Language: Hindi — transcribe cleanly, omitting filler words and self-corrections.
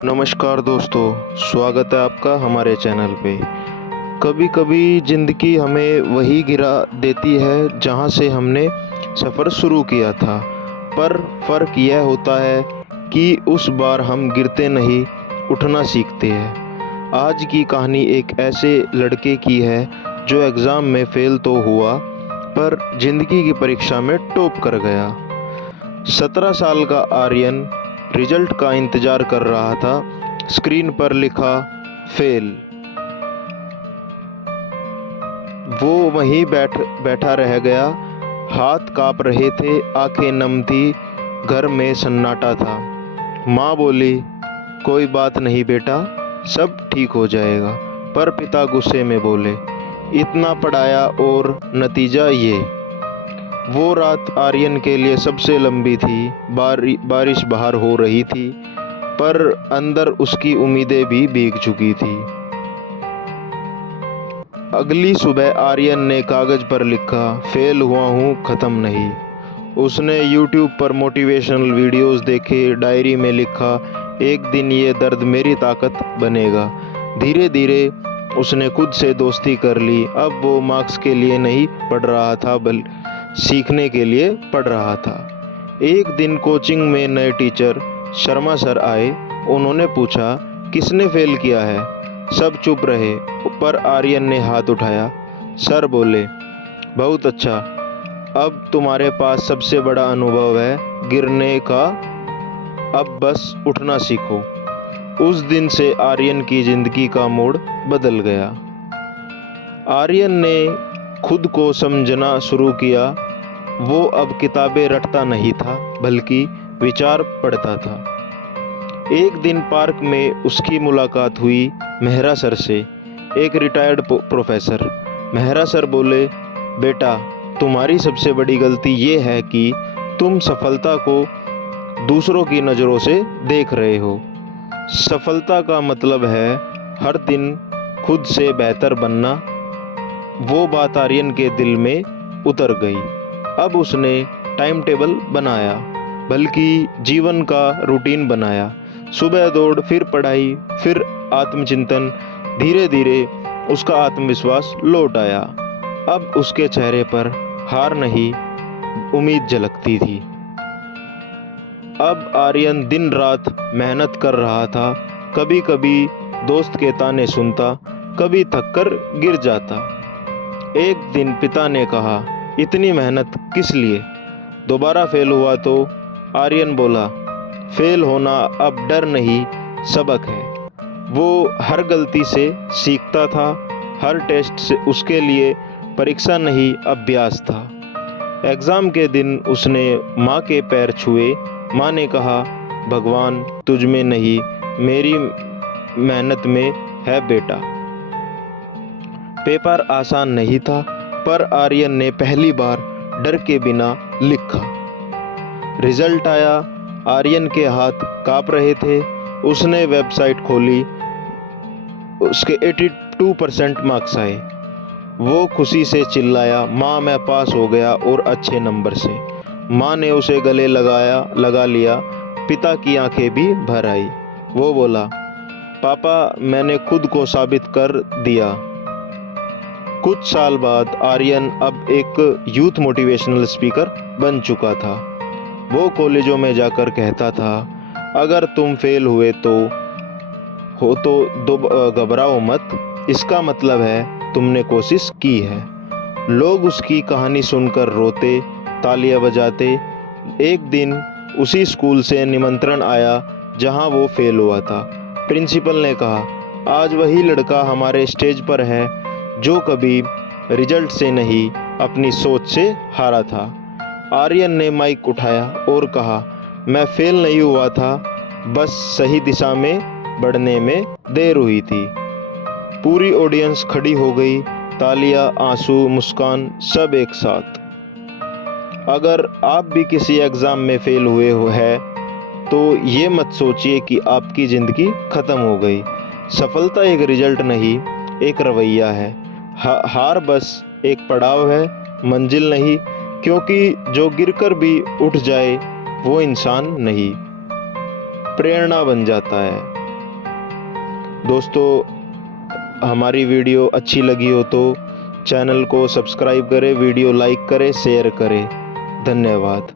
नमस्कार दोस्तों, स्वागत है आपका हमारे चैनल पे। कभी कभी ज़िंदगी हमें वही गिरा देती है जहाँ से हमने सफ़र शुरू किया था, पर फ़र्क यह होता है कि उस बार हम गिरते नहीं, उठना सीखते हैं। आज की कहानी एक ऐसे लड़के की है जो एग्ज़ाम में फ़ेल तो हुआ, पर ज़िंदगी की परीक्षा में टॉप कर गया। 17 साल का आर्यन रिजल्ट का इंतजार कर रहा था। स्क्रीन पर लिखा फेल। वो वहीं बैठा रह गया। हाथ कांप रहे थे, आंखें नम थी, घर में सन्नाटा था। माँ बोली, कोई बात नहीं बेटा, सब ठीक हो जाएगा। पर पिता गुस्से में बोले, इतना पढ़ाया और नतीजा ये। वो रात आर्यन के लिए सबसे लंबी थी। बारिश बाहर हो रही थी, पर अंदर उसकी उम्मीदें भी भीग चुकी थी। अगली सुबह आर्यन ने कागज पर लिखा, फेल हुआ हूँ, ख़त्म नहीं। उसने यूट्यूब पर मोटिवेशनल वीडियोस देखे, डायरी में लिखा, एक दिन ये दर्द मेरी ताकत बनेगा। धीरे धीरे उसने खुद से दोस्ती कर ली। अब वो मार्क्स के लिए नहीं पढ़ रहा था, बल्कि सीखने के लिए पढ़ रहा था। एक दिन कोचिंग में नए टीचर शर्मा सर आए। उन्होंने पूछा, किसने फेल किया है? सब चुप रहे, पर आर्यन ने हाथ उठाया। सर बोले, बहुत अच्छा, अब तुम्हारे पास सबसे बड़ा अनुभव है गिरने का, अब बस उठना सीखो। उस दिन से आर्यन की जिंदगी का मोड़ बदल गया। आर्यन ने खुद को समझना शुरू किया। वो अब किताबें रटता नहीं था, बल्कि विचार पढ़ता था। एक दिन पार्क में उसकी मुलाकात हुई मेहरा सर से, एक रिटायर्ड प्रोफेसर। मेहरा सर बोले, बेटा, तुम्हारी सबसे बड़ी गलती ये है कि तुम सफलता को दूसरों की नज़रों से देख रहे हो। सफलता का मतलब है हर दिन खुद से बेहतर बनना। वो बात आर्यन के दिल में उतर गई। अब उसने टाइम टेबल बनाया, बल्कि जीवन का रूटीन बनाया। सुबह दौड़, फिर पढ़ाई, फिर आत्मचिंतन। धीरे धीरे उसका आत्मविश्वास लौट आया। अब उसके चेहरे पर हार नहीं, उम्मीद झलकती थी। अब आर्यन दिन रात मेहनत कर रहा था। कभी कभी दोस्त के ताने सुनता, कभी थककर गिर जाता। एक दिन पिता ने कहा, इतनी मेहनत किस लिए? दोबारा फेल हुआ तो? आर्यन बोला, फेल होना अब डर नहीं, सबक है। वो हर गलती से सीखता था। हर टेस्ट से उसके लिए परीक्षा नहीं, अभ्यास था। एग्ज़ाम के दिन उसने माँ के पैर छुए। माँ ने कहा, भगवान तुझ में नहीं, मेरी मेहनत में है बेटा। पेपर आसान नहीं था, पर आर्यन ने पहली बार डर के बिना लिखा। रिजल्ट आया। आर्यन के हाथ कांप रहे थे। उसने वेबसाइट खोली, उसके 82% मार्क्स आए। वो खुशी से चिल्लाया, माँ मैं पास हो गया, और अच्छे नंबर से। माँ ने उसे गले लगा लिया। पिता की आंखें भी भर आई। वो बोला, पापा मैंने खुद को साबित कर दिया। कुछ साल बाद आर्यन अब एक यूथ मोटिवेशनल स्पीकर बन चुका था। वो कॉलेजों में जाकर कहता था, अगर तुम फेल हुए तो घबराओ मत, इसका मतलब है तुमने कोशिश की है। लोग उसकी कहानी सुनकर रोते, तालियां बजाते। एक दिन उसी स्कूल से निमंत्रण आया जहां वो फेल हुआ था। प्रिंसिपल ने कहा, आज वही लड़का हमारे स्टेज पर है जो कभी रिजल्ट से नहीं, अपनी सोच से हारा था। आर्यन ने माइक उठाया और कहा, मैं फेल नहीं हुआ था, बस सही दिशा में बढ़ने में देर हुई थी। पूरी ऑडियंस खड़ी हो गई। तालियां, आंसू, मुस्कान, सब एक साथ। अगर आप भी किसी एग्ज़ाम में फेल हुए हैं तो ये मत सोचिए कि आपकी ज़िंदगी ख़त्म हो गई। सफलता एक रिजल्ट नहीं, एक रवैया है। हार बस एक पड़ाव है, मंजिल नहीं। क्योंकि जो गिरकर भी उठ जाए वो इंसान नहीं, प्रेरणा बन जाता है। दोस्तों, हमारी वीडियो अच्छी लगी हो तो चैनल को सब्सक्राइब करें, वीडियो लाइक करें, शेयर करें। धन्यवाद।